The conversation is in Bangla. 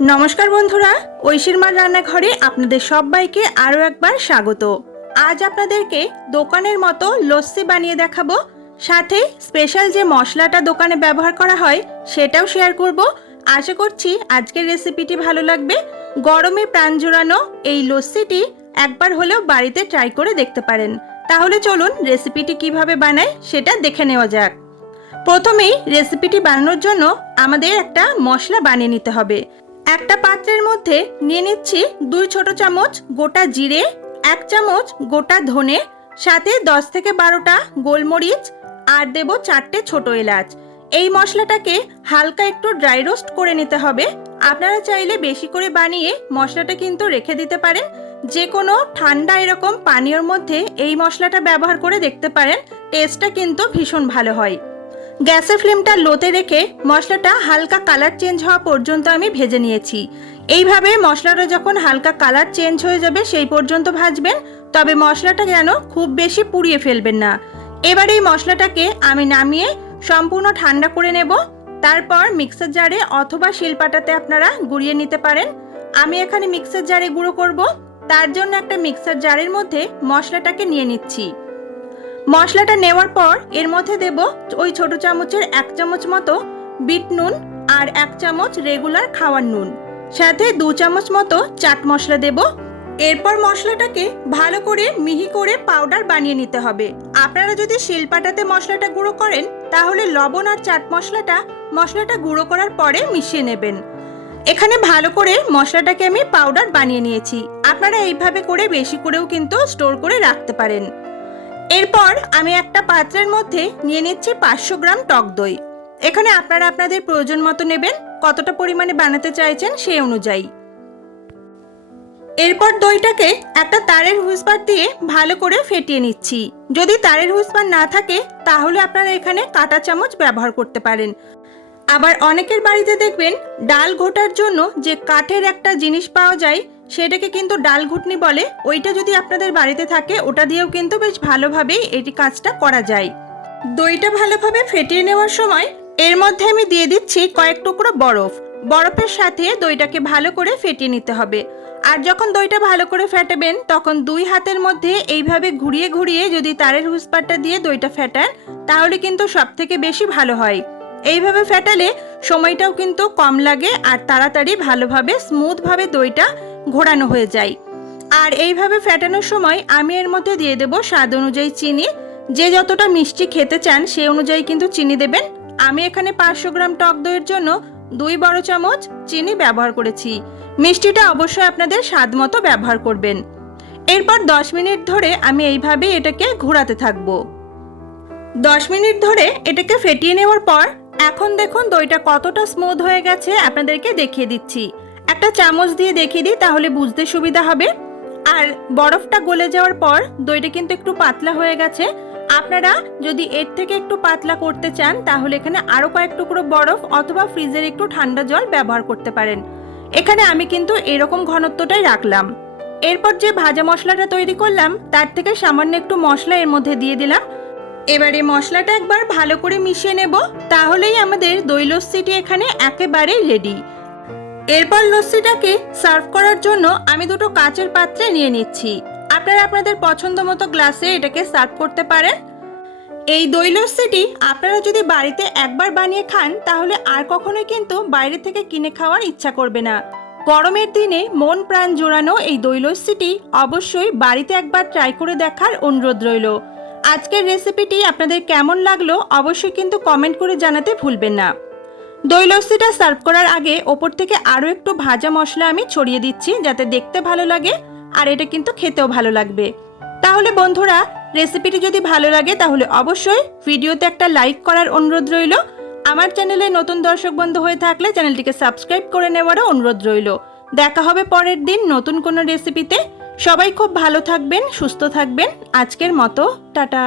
नमस्कार बंधुरा ঐশীর মার রান্নাঘরে আপনাদের সবাইকে আরো একবার স্বাগত। আজ আপনাদেরকে দোকানের মতো লস্যি বানিয়ে দেখাবো, সাথে স্পেশাল যে মশলাটা দোকানে ব্যবহার করা হয় সেটাও শেয়ার করব। আশা করছি আজকের রেসিপিটি ভালো লাগবে। গরমে প্রাণ জোড়ানো এই লস্যিটি একবার হলেও বাড়িতে ট্রাই করে দেখতে পারেন। তাহলে চলুন রেসিপিটি কিভাবে বানাই সেটা দেখে নেওয়া যাক। প্রথমেই রেসিপিটি বানানোর জন্য আমাদের একটা মশলা বানিয়ে নিতে হবে। একটা পাত্রের মধ্যে নিয়ে নিচ্ছি 2 ছোট চামচ গোটা জিরে, 1 চামচ গোটা ধনে, সাথে 10 থেকে 12টা গোলমরিচ আর দেব 4টে ছোট এলাচ। এই মশলাটাকে হালকা একটু ড্রাই রোস্ট করে নিতে হবে। আপনারা চাইলে বেশি করে বানিয়ে মশলাটা কিন্তু রেখে দিতে পারেন। যে কোনো ঠান্ডা এরকম পানীয়র মধ্যে এই মশলাটা ব্যবহার করে দেখতে পারেন, টেস্টটা কিন্তু ভীষণ ভালো হয়। গ্যাসের ফ্লেমটা লোতে রেখে মশলাটা হালকা কালার চেঞ্জ হওয়া পর্যন্ত আমি ভেজে নিয়েছি। এইভাবে মশলাটা যখন হালকা কালার চেঞ্জ হয়ে যাবে সেই পর্যন্ত ভাজবেন, তবে মশলাটা যেন খুব বেশি পুড়িয়ে ফেলবেন না। এবার এই মশলাটাকে আমি নামিয়ে সম্পূর্ণ ঠান্ডা করে নেব। তারপর মিক্সার জারে অথবা শিলপাটাতে আপনারা গুঁড়িয়ে নিতে পারেন। আমি এখানে মিক্সার জারে গুঁড়ো করব, তার জন্য একটা মিক্সার জারের মধ্যে মশলাটাকে নিয়ে নিচ্ছি। মশলাটা নেওয়ার পর এর মধ্যে দেব ওই ছোট চামচের 1 চামচ মতো বিট নুন আর 1 চামচ রেগুলার খাওয়ার নুন, সাথে 2 চামচ মতো চাট মশলা দেব। এরপর মশলাটাকে ভালো করে মিহি করে পাউডার বানিয়ে নিতে হবে। আপনারা যদি শিলপাটাতে মশলাটা গুঁড়ো করেন তাহলে লবণ আর চাট মশলাটা গুঁড়ো করার পরে মিশিয়ে নেবেন। এখানে ভালো করে মশলাটাকে আমি পাউডার বানিয়ে নিয়েছি। আপনারা এইভাবে করে বেশি করেও কিন্তু স্টোর করে রাখতে পারেন। এরপর আমি একটা পাত্রের মধ্যে নিয়ে নিচ্ছি 500 গ্রাম টক দই। এখানে আপনারা আপনাদের প্রয়োজন মতো নেবেন, কতটা পরিমাণে বানাতে চাইছেন সেই অনুযায়ী। এরপর দইটাকে একটা তারের হুইস্পার দিয়ে ভালো করে ফেটিয়ে নিচ্ছি। যদি তারের হুইস্পার না থাকে তাহলে আপনারা এখানে কাঁটা চামচ ব্যবহার করতে পারেন। আবার অনেকের বাড়িতে দেখবেন ডাল ঘোটার জন্য যে কাঠের একটা জিনিস পাওয়া যায় সেটাকে কিন্তু ডাল ঘুটনি বলে, ওইটা যদি আপনাদের বাড়িতে থাকে ওটা দিয়েও কিন্তু বেশ ভালোভাবেই এই কাজটা করা যায়। দইটা ভালোভাবে ফেটিয়ে নেওয়ার সময় এর মধ্যে আমি দিয়ে দিচ্ছি কয়েক টুকরো বরফের সাথে দইটাকে ভালো করে ফেটিয়ে নিতে হবে। আর যখন দইটা ভালো করে ফেটাবেন তখন 2 হাতের মধ্যে এইভাবে ঘুরিয়ে ঘুরিয়ে যদি তারের হুইস্পারটা দিয়ে দইটা ফেটান তাহলে কিন্তু সব থেকে বেশি ভালো হয়। এইভাবে ফেটালে সময়টাও কিন্তু কম লাগে আর তাড়াতাড়ি ভালোভাবে স্মুথভাবে দইটা ঘোরানো হয়ে যায়। আর এইভাবে ফেটানোর সময় আমি এর মধ্যে দিয়ে দেব স্বাদ অনুযায়ী চিনি। যে যতটা মিষ্টি খেতে চান সেই অনুযায়ী কিন্তু চিনি দেবেন। আমি এখানে 500 গ্রাম টক দইয়ের জন্য 2 বড় চামচ চিনি ব্যবহার করেছি। মিষ্টিটা অবশ্যই আপনাদের স্বাদ মতো ব্যবহার করবেন। এরপর 10 মিনিট ধরে আমি এইভাবে এটাকে ঘোরাতে থাকবো। 10 মিনিট ধরে এটাকে ফেটিয়ে নেওয়ার পর এখন দেখুন দইটা কতটা স্মুথ হয়ে গেছে, আপনাদেরকে দেখিয়ে দিচ্ছি। একটা চামচ দিয়ে দেখিয়ে দিই তাহলে বুঝতে সুবিধা হবে। আর বরফটা গলে যাওয়ার পর দইটা কিন্তু একটু পাতলা হয়ে গেছে। আপনারা যদি এর থেকে একটু পাতলা করতে চান তাহলে এখানে আরো কয়েক টুকরো বরফ অথবা ফ্রিজের একটু ঠান্ডা জল ব্যবহার করতে পারেন। এখানে আমি কিন্তু এরকম ঘনত্বটাই রাখলাম। এরপর যে ভাজা মশলাটা তৈরি করলাম তার থেকে সামান্য একটু মশলা এর মধ্যে দিয়ে দিলাম। এবারে মশলাটা একবার ভালো করে মিশিয়ে নেব, তাহলেই আমাদের দই লস্যিটি এখানে একেবারেই রেডি। এরপর লস্যিটাকে সার্ভ করার জন্য আমি 2টো কাচের পাত্রে নিয়ে নিচ্ছি। আপনারা আপনাদের পছন্দ মতো গ্লাসে এটাকে সার্ভ করতে পারেন। এই দই লস্যিটি আপনারা যদি বাড়িতে একবার বানিয়ে খান তাহলে আর কখনোই কিন্তু বাইরে থেকে কিনে খাওয়ার ইচ্ছা করবে না। গরমের দিনে মন প্রাণ জোড়ানো এই দই লস্যিটি অবশ্যই বাড়িতে একবার ট্রাই করে দেখার অনুরোধ রইল। আজকের রেসিপিটি আপনাদের কেমন লাগলো অবশ্যই কিন্তু কমেন্ট করে জানাতে ভুলবেন না। দই লস্যিটা সার্ভ করার আগে ওপর থেকে আরও একটু ভাজা মশলা আমি ছড়িয়ে দিচ্ছি যাতে দেখতে ভালো লাগে আর এটা কিন্তু খেতেও ভালো লাগবে। তাহলে বন্ধুরা রেসিপিটি যদি ভালো লাগে তাহলে অবশ্যই ভিডিওতে একটা লাইক করার অনুরোধ রইল। আমার চ্যানেলে নতুন দর্শক বন্ধু হয়ে থাকলে চ্যানেলটিকে সাবস্ক্রাইব করে নেওয়ারও অনুরোধ রইল। দেখা হবে পরের দিন নতুন কোনো রেসিপিতে। সবাই খুব ভালো থাকবেন, সুস্থ থাকবেন। আজকের মতো টাটা।